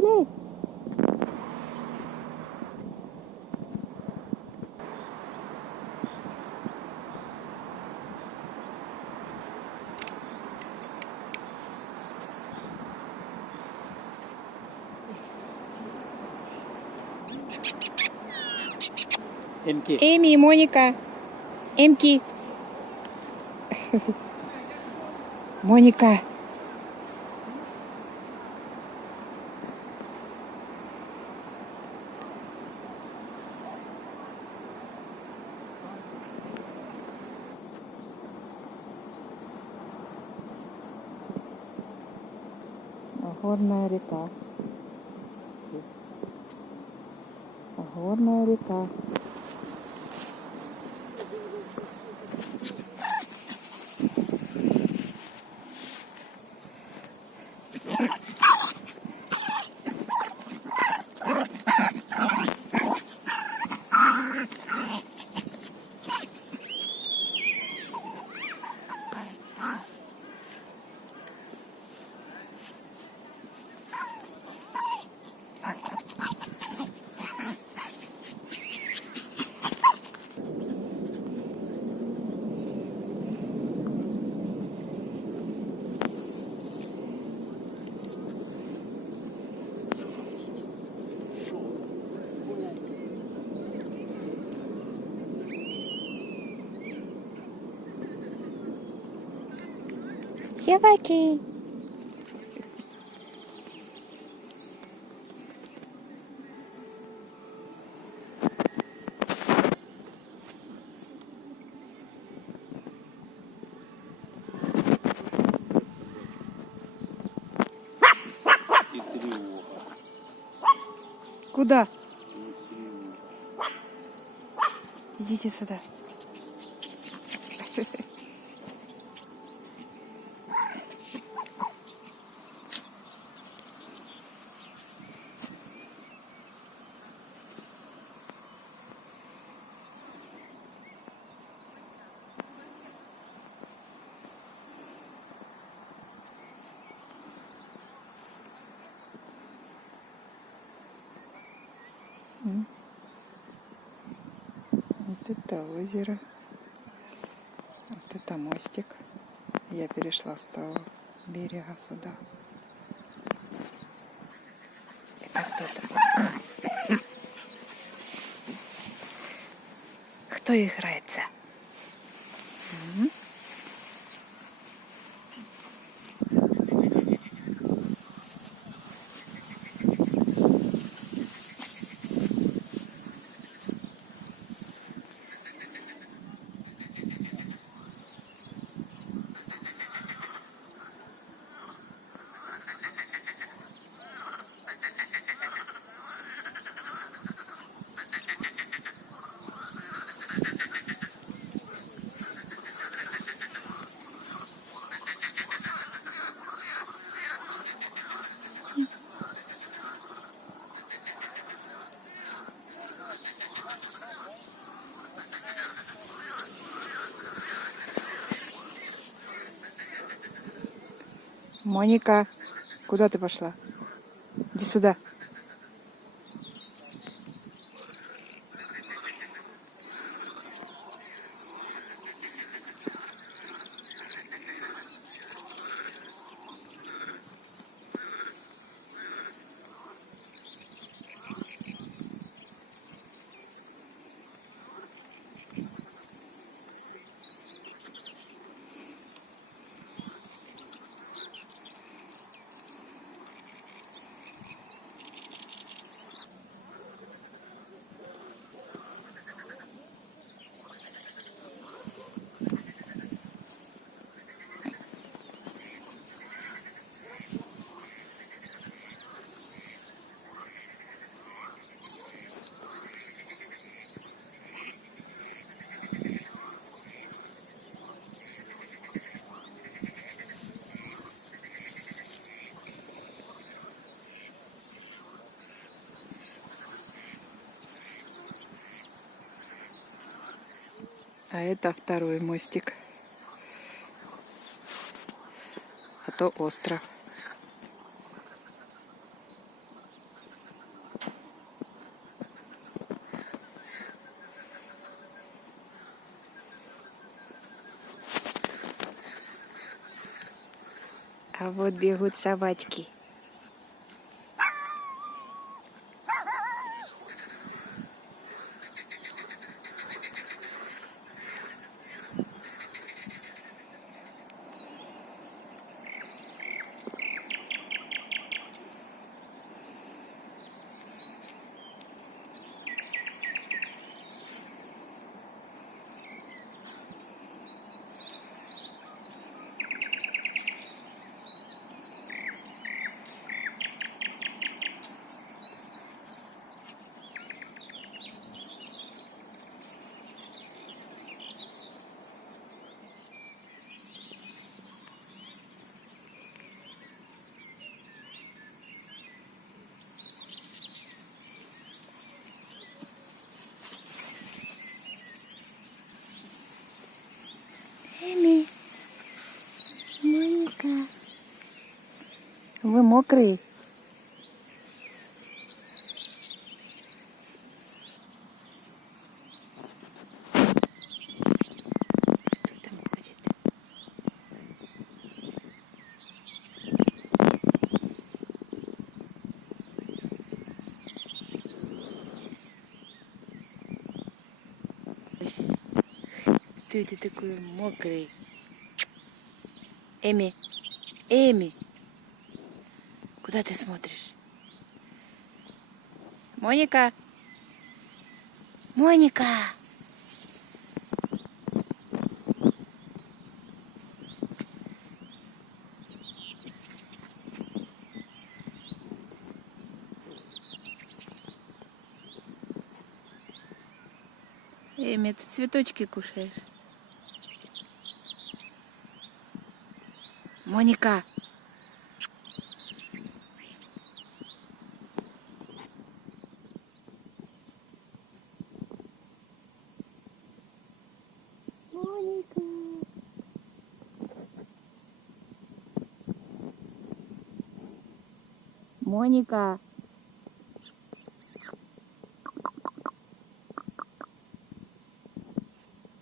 лезь. Эмки. Эми и Моника. Эмки. Моника. Горная река. Горная река. Собаки. И тревога. Куда? И тревога. Идите сюда. Вот это озеро. Вот это мостик. Я перешла с того берега сюда. Это кто-то. Кто играется? Моника, куда ты пошла? Иди сюда. А это второй мостик. А то остров. А вот бегут собачки. Эми, Моника, вы мокрые? Кто там ходит? Ты такой мокрый. Эми, Эми, куда ты смотришь? Моника, Моника. Эми, ты цветочки кушаешь? Моника. Моника. Моника.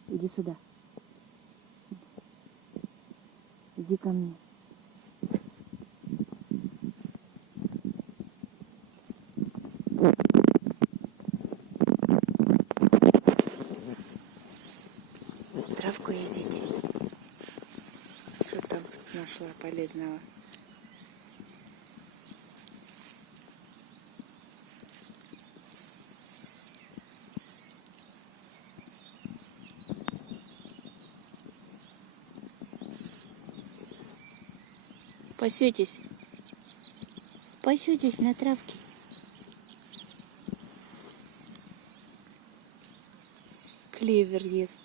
Иди сюда. Иди ко мне. Травку едите. Что там нашла полезного? Пасетесь. Пасетесь на травке. Клевер ест.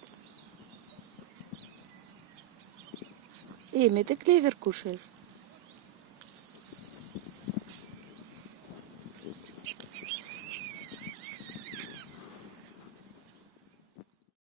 Эми, ты клевер кушаешь?